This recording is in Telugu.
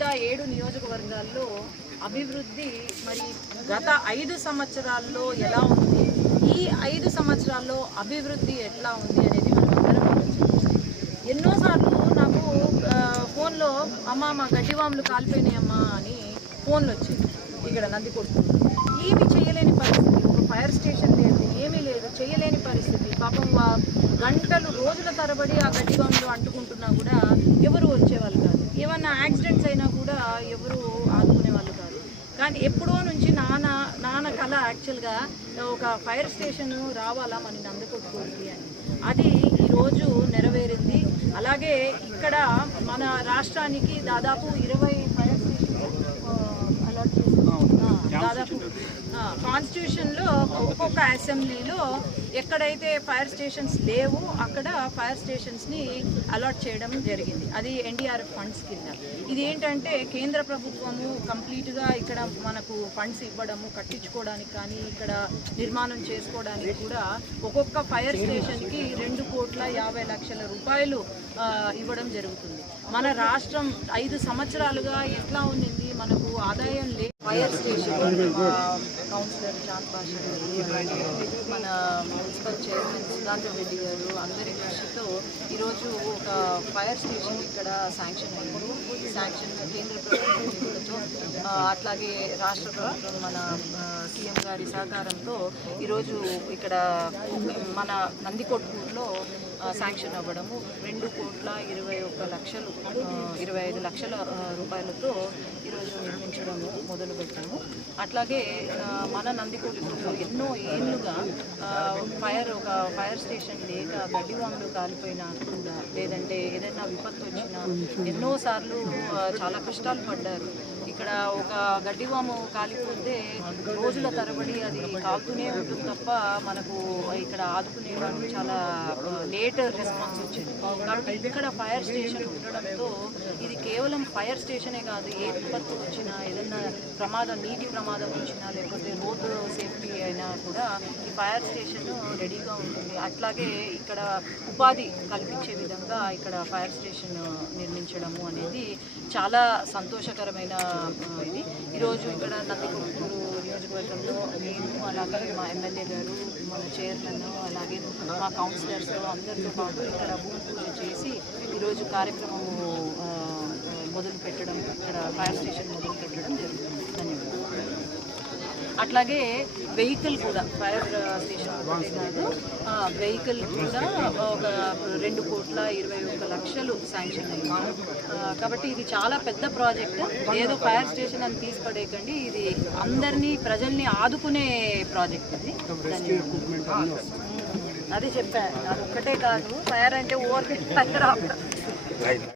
మిగతా ఏడు నియోజకవర్గాల్లో అభివృద్ధి మరి గత ఐదు సంవత్సరాల్లో ఎలా ఉంది? ఈ ఐదు సంవత్సరాల్లో అభివృద్ధి ఎట్లా ఉంది అనేది ఎన్నోసార్లు నాకు ఫోన్లో అమ్మ మా గడ్డివాములు కాలిపోయినాయమ్మా అని ఫోన్లు వచ్చింది ఇక్కడ నందికొట్టు. ఏమి చేయలేని పరిస్థితి. ఒక ఫైర్ స్టేషన్ లేదు ఏమీ లేదు చేయలేని పరిస్థితి. పాపం గంటలు రోజుల తరబడి ఆ గడ్డిగంలో అంటుకుంటున్నా కూడా ఎవరు వచ్చేవాళ్ళు కాదు. ఏమన్నా యాక్సిడెంట్స్ అయినా కూడా ఎవరు ఆదుకునే వాళ్ళు కాదు. కానీ ఎప్పుడో నుంచి నాన్న నాన్న కళ యాక్చువల్గా ఒక ఫైర్ స్టేషన్ రావాలా మన నందకొట్టుకోరికి అని. అది ఈరోజు నెరవేరింది. అలాగే ఇక్కడ మన రాష్ట్రానికి దాదాపు ఇరవై ఫైర్ స్టేషన్ అలాట్ దాదాపు కాన్స్టిట్యూషన్లో ఒక్కొక్క అసెంబ్లీలో ఎక్కడైతే ఫైర్ స్టేషన్స్ లేవు అక్కడ ఫైర్ స్టేషన్స్ని అలాట్ చేయడం జరిగింది. అది ఎన్డీఆర్ఎఫ్ ఫండ్స్ కింద. ఇది ఏంటంటే కేంద్ర ప్రభుత్వము కంప్లీట్గా మనకు ఫండ్స్ ఇవ్వడము కట్టించుకోవడానికి కానీ ఇక్కడ నిర్మాణం చేసుకోవడానికి కూడా ఒక్కొక్క ఫైర్ స్టేషన్కి రెండు కోట్ల యాభై లక్షల రూపాయలు ఆ, ఇవ్వడం జరుగుతుంది. మన రాష్ట్రం ఐదు సంవత్సరాలుగా ఎట్లా ఉండింది? మనకు ఆదాయం లే fire station councillor Chand Basha గారు మన మున్సిపల్ చైర్మన్ సుధాకర్ రెడ్డి గారు అందరి కృషితో ఈరోజు ఒక ఫైర్ స్టేషన్ ఇక్కడ శాంక్షన్ అయింది. శాంక్షన్ కేంద్ర ప్రభుత్వం అట్లాగే రాష్ట్ర ప్రభుత్వం మన సీఎం గారి సహకారంతో ఈరోజు ఇక్కడ మన నందికొట్కూరులో శాంక్షన్ అవ్వడము. రెండు కోట్ల ఇరవై ఒక్క లక్షలు ఇరవై ఐదు లక్షల రూపాయలతో ఈరోజు నిర్మించడము మొదలుపెట్టాము. అట్లాగే మన నందికొట్కూరులో ఎన్నో ఏళ్ళుగా ఫైర్ ఒక ఫైర్ స్టేషన్ లేక గడ్డివాములు కాలిపోయినా కూడా లేదంటే ఏదైనా విపత్తు వచ్చినా ఎన్నోసార్లు చాలా కష్టాలు పడ్డారు. ఇక్కడ ఒక గడ్డివాము కాలిపోతే రోజుల తరబడి అది కాలుతూనే ఉంటుంది తప్ప మనకు ఇక్కడ ఆదుకునే చాలా లేట్ రెస్పాన్స్ వచ్చింది. కాబట్టి ఇక్కడ ఫైర్ స్టేషన్ ఉండడంతో ఇది కేవలం ఫైర్ స్టేషనే కాదు ఏ విపత్తు వచ్చినా ఏదైనా ప్రమాదం నీటి ప్రమాదం వచ్చినా లేకపోతే రోడ్డు సేఫ్టీ అయినా కూడా ఈ ఫైర్ స్టేషన్ రెడీగా ఉంటుంది. అట్లాగే ఇక్కడ ఉపాధి కల్పించే విధంగా ఇక్కడ ఫైర్ స్టేషన్ నిర్మించడము అనేది చాలా సంతోషకరమైన ఇది. ఈరోజు ఇక్కడ నందికొట్టు నియోజకవర్గంలో నేను అలాగే మా ఎమ్మెల్యే గారు మన చైర్మన్ అలాగే మా కౌన్సిలర్స్ అందరితో పాటు ఇక్కడ భూమి పూజ చేసి ఈరోజు కార్యక్రమం మొదలు పెట్టడం ఇక్కడ ఫైర్ స్టేషన్ మొదలు పెట్టడం జరుగుతుంది. ధన్యవాదాలు. అట్లాగే వెహికల్ కూడా ఫైర్ స్టేషన్ కాదు. వెహికల్ కూడా ఒక రెండు కోట్ల ఇరవై ఒక్క లక్షలు శాంక్షన్ అయింది. ఆ, కాబట్టి ఇది చాలా పెద్ద ప్రాజెక్ట్. ఏదో ఫైర్ స్టేషన్ అని తీసిపడేయకండి. ఇది అందరినీ ప్రజల్ని ఆదుకునే ప్రాజెక్ట్ ఇది. అది చెప్పా అది ఒక్కటే కాదు ఫైర్ అంటే ఓవర్ ఫైర్